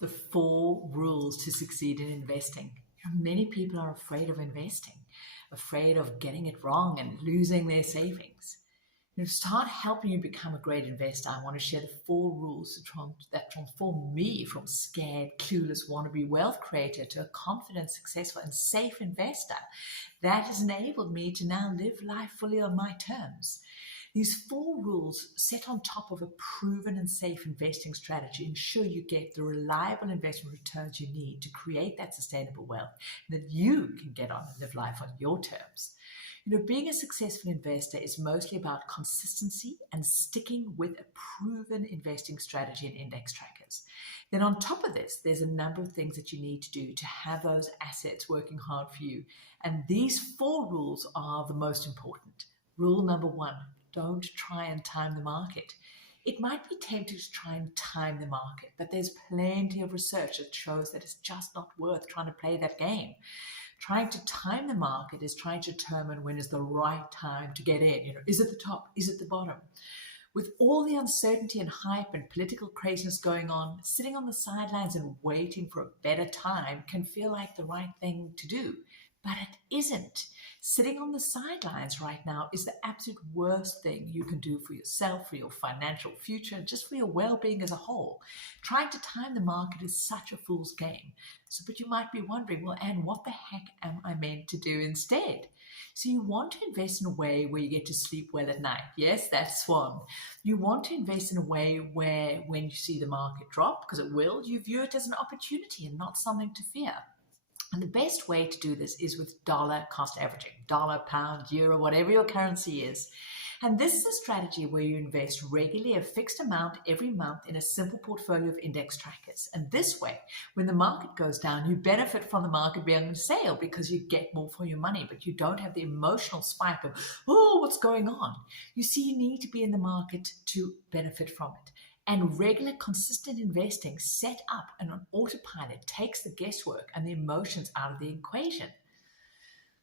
The 4 rules to succeed in investing. Many people are afraid of investing, afraid of getting it wrong and losing their savings. To start helping you become a great investor, I want to share the 4 rules that transform me from scared, clueless, wannabe wealth creator to a confident, successful, and safe investor that has enabled me to now live life fully on my terms. These 4 rules, set on top of a proven and safe investing strategy, ensure you get the reliable investment returns you need to create that sustainable wealth that you can get on and live life on your terms. Being a successful investor is mostly about consistency and sticking with a proven investing strategy and index trackers. Then on top of this, there's a number of things that you need to do to have those assets working hard for you. And these 4 rules are the most important. Rule number 1, don't try and time the market. It might be tempting to try and time the market, but there's plenty of research that shows that it's just not worth trying to play that game. Trying to time the market is trying to determine when is the right time to get in. Is it the top? Is it the bottom? With all the uncertainty and hype and political craziness going on, sitting on the sidelines and waiting for a better time can feel like the right thing to do, but it isn't. Sitting on the sidelines right now is the absolute worst thing you can do for yourself, for your financial future, and just for your well-being as a whole. Trying to time the market is such a fool's game. But you might be wondering, well, Anne, what the heck am I meant to do instead? So you want to invest in a way where you get to sleep well at night. Yes, that's one. You want to invest in a way where when you see the market drop, because it will, you view it as an opportunity and not something to fear. And the best way to do this is with dollar cost averaging, dollar, pound, euro, whatever your currency is. And this is a strategy where you invest regularly a fixed amount every month in a simple portfolio of index trackers. And this way, when the market goes down, you benefit from the market being on sale because you get more for your money, but you don't have the emotional spike of, oh, what's going on? You see, you need to be in the market to benefit from it. And regular, consistent investing set up and on autopilot takes the guesswork and the emotions out of the equation.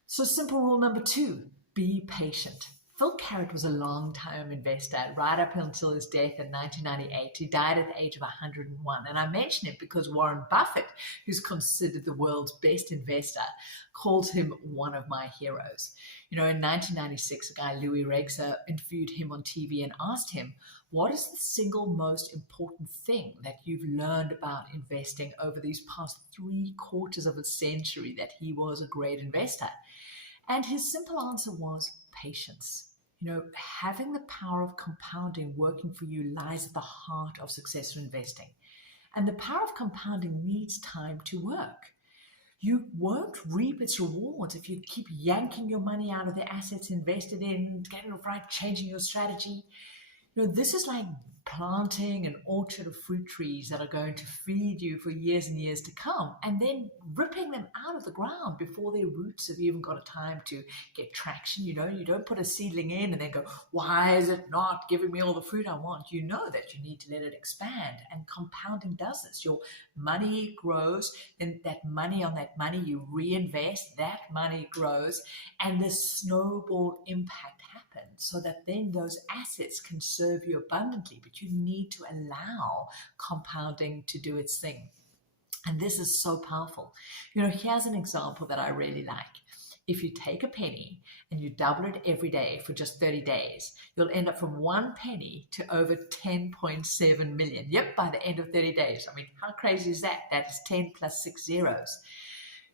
So simple rule number 2, be patient. Phil Carrot was a long-time investor right up until his death in 1998. He died at the age of 101. And I mention it because Warren Buffett, who's considered the world's best investor, calls him one of my heroes. In 1996, a guy, Louis Rexer, interviewed him on TV and asked him, what is the single most important thing that you've learned about investing over these past 3/4 of a century that he was a great investor? And his simple answer was patience. Having the power of compounding working for you lies at the heart of successful investing. And the power of compounding needs time to work. You won't reap its rewards if you keep yanking your money out of the assets invested in, getting it right, changing your strategy. This is like planting an orchard of fruit trees that are going to feed you for years and years to come, and then ripping them out of the ground before their roots have even got a time to get traction. You don't put a seedling in and then go, why is it not giving me all the fruit I want? You know that you need to let it expand, and compounding does this. Your money grows, and that money you reinvest, that money grows, and the snowball impact happens so that then those assets can serve you abundantly, but you need to allow compounding to do its thing. And this is so powerful. Here's an example that I really like. If you take a penny and you double it every day for just 30 days, you'll end up from 1 penny to over 10.7 million. Yep, by the end of 30 days. How crazy is that? That is 10 plus 6 zeros.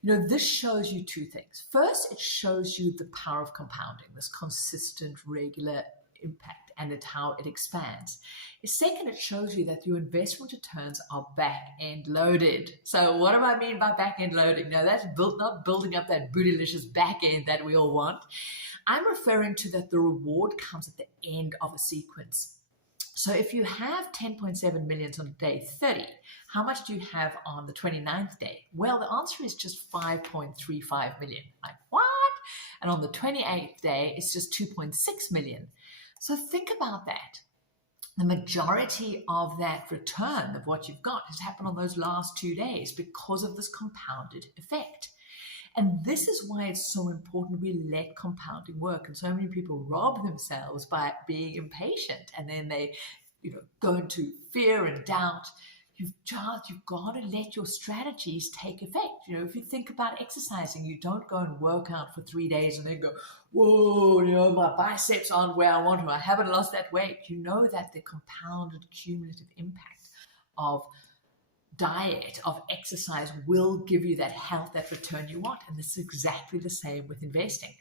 This shows you 2 things. First, it shows you the power of compounding, this consistent, regular impact, and how it expands. Second, it shows you that your investment returns are back-end loaded. So what do I mean by back-end loading? Now, that's not building up that bootylicious back-end that we all want. I'm referring to that the reward comes at the end of a sequence. So if you have 10.7 million on day 30, how much do you have on the 29th day? Well, the answer is just 5.35 million. Like, what? And on the 28th day, it's just 2.6 million. So think about that. The majority of that return of what you've got has happened on those last 2 days because of this compounded effect. And this is why it's so important we let compounding work. And so many people rob themselves by being impatient, and then they go into fear and doubt. You've got to let your strategies take effect. If you think about exercising, you don't go and work out for 3 days and then go, whoa, my biceps aren't where I want them. I haven't lost that weight. You know that the compounded cumulative impact of diet, of exercise will give you that health, that return you want. And this is exactly the same with investing.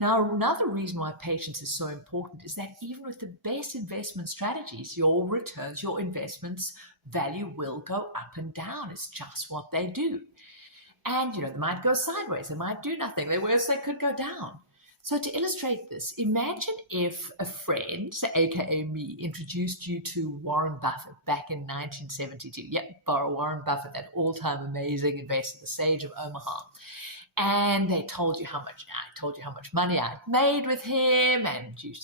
Now, another reason why patience is so important is that even with the best investment strategies, your returns, your investments value will go up and down. It's just what they do. And, they might go sideways. They might do nothing. The worst, they could go down. So to illustrate this, imagine if a friend, aka me, introduced you to Warren Buffett back in 1972. Yep, Warren Buffett, that all-time amazing investor, the sage of Omaha. And they told you how much money I'd made with him, and you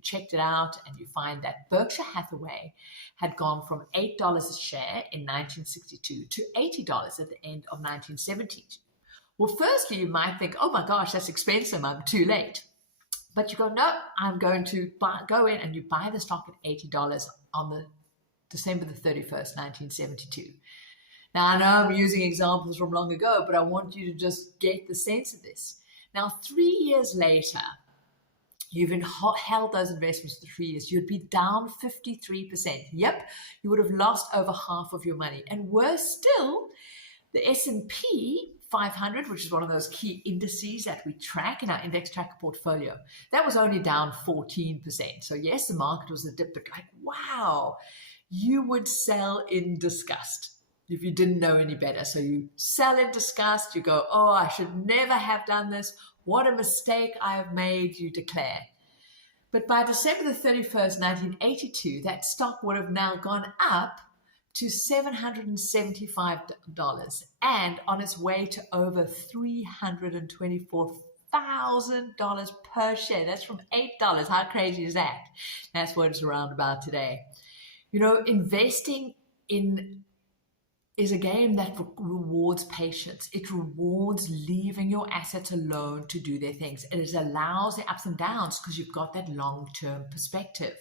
checked it out, and you find that Berkshire Hathaway had gone from $8 a share in 1962 to $80 at the end of 1970. Well, firstly, you might think, oh my gosh, that's expensive, I'm too late. But you go, no, I'm going to go in, and you buy the stock at $80 on the December the 31st, 1972. Now, I know I'm using examples from long ago, but I want you to just get the sense of this. Now, 3 years later, you've held those investments for 3 years, you'd be down 53%. Yep, you would have lost over half of your money. And worse still, the S&P 500, which is one of those key indices that we track in our index tracker portfolio, that was only down 14%. So yes, the market was a dip, but wow, you would sell in disgust if you didn't know any better. So you sell in disgust, you go, oh, I should never have done this. What a mistake I have made, you declare. But by December the 31st, 1982, that stock would have now gone up to $775 and on its way to over $324,000 per share. That's from $8. How crazy is that? That's what it's around about today. Investing is a game that rewards patience. It rewards leaving your assets alone to do their things. It allows the ups and downs because you've got that long-term perspective.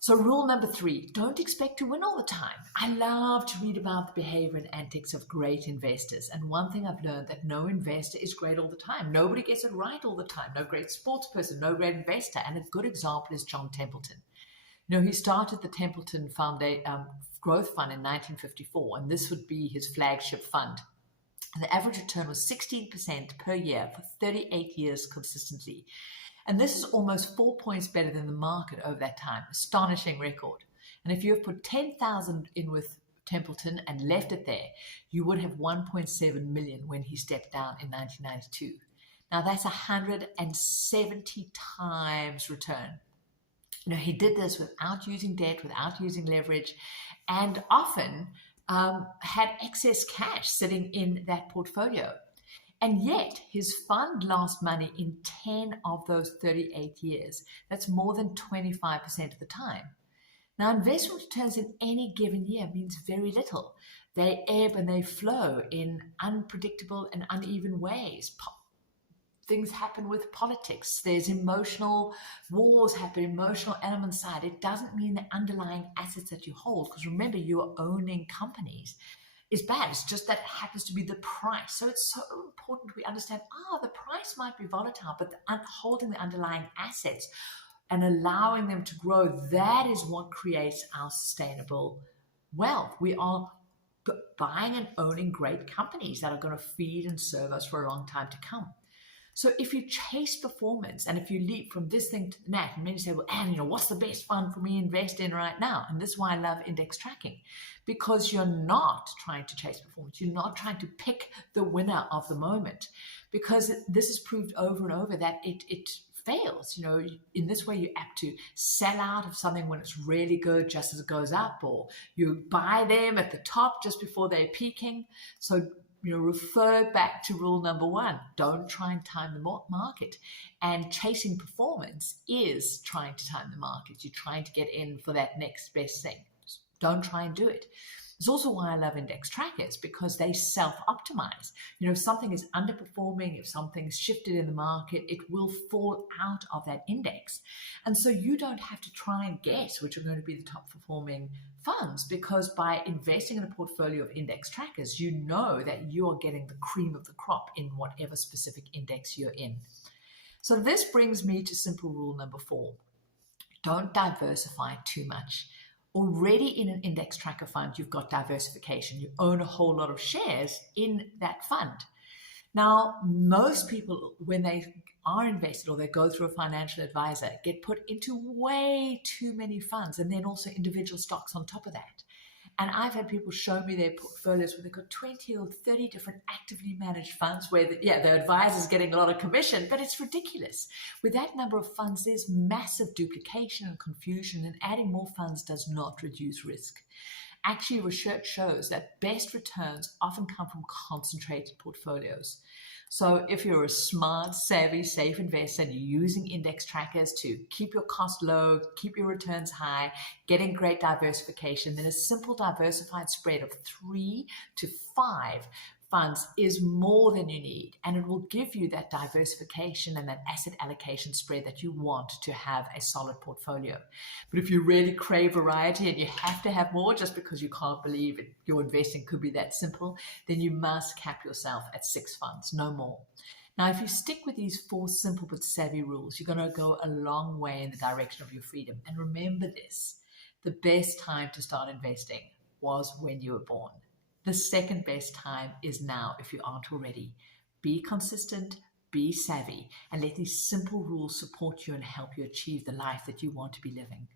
So rule number 3, don't expect to win all the time. I love to read about the behavior and antics of great investors. And one thing I've learned, that no investor is great all the time. Nobody gets it right all the time. No great sports person, no great investor. And a good example is John Templeton. He started the Templeton Growth Fund in 1954, and this would be his flagship fund. And the average return was 16% per year for 38 years consistently. And this is almost 4 points better than the market over that time. Astonishing record. And if you have put 10,000 in with Templeton and left it there, you would have 1.7 million when he stepped down in 1992. Now that's 170 times return. He did this without using debt, without using leverage, and often had excess cash sitting in that portfolio. And yet his fund lost money in 10 of those 38 years. That's more than 25% of the time. Now, investment returns in any given year means very little. They ebb and they flow in unpredictable and uneven ways. Things happen with politics. There's emotional wars happen, emotional elements side. It doesn't mean the underlying assets that you hold, because remember, you are owning companies, is bad. It's just that it happens to be the price. So it's so important we understand, the price might be volatile, but holding the underlying assets and allowing them to grow, that is what creates our sustainable wealth. We are buying and owning great companies that are going to feed and serve us for a long time to come. So if you chase performance, and if you leap from this thing to that, and many say, well, Anne, what's the best fund for me to invest in right now? And this is why I love index tracking, because you're not trying to chase performance. You're not trying to pick the winner of the moment, because this is proved over and over that it fails. In this way, you're apt to sell out of something when it's really good just as it goes up, or you buy them at the top just before they're peaking. So refer back to rule number 1. Don't try and time the market. And chasing performance is trying to time the market. You're trying to get in for that next best thing. Don't try and do it. It's also why I love index trackers, because they self-optimize. If something is underperforming, if something's shifted in the market, it will fall out of that index. And so you don't have to try and guess which are going to be the top performing funds, because by investing in a portfolio of index trackers, you know that you are getting the cream of the crop in whatever specific index you're in. So this brings me to simple rule number 4. Don't diversify too much. Already in an index tracker fund, you've got diversification. You own a whole lot of shares in that fund. Now, most people, when they are invested or they go through a financial advisor, get put into way too many funds, and then also individual stocks on top of that. And I've had people show me their portfolios where they've got 20 or 30 different actively managed funds where, the advisor's getting a lot of commission, but it's ridiculous. With that number of funds, there's massive duplication and confusion, and adding more funds does not reduce risk. Actually, research shows that best returns often come from concentrated portfolios. So if you're a smart, savvy, safe investor and you're using index trackers to keep your cost low, keep your returns high, getting great diversification, then a simple diversified spread of 3 to 5 funds is more than you need, and it will give you that diversification and that asset allocation spread that you want to have a solid portfolio. But if you really crave variety and you have to have more just because you can't believe it, your investing could be that simple, then you must cap yourself at 6 funds, no more. Now, if you stick with these 4 simple but savvy rules, you're going to go a long way in the direction of your freedom. And remember this: the best time to start investing was when you were born. The second best time is now if you aren't already. Be consistent, be savvy, and let these simple rules support you and help you achieve the life that you want to be living.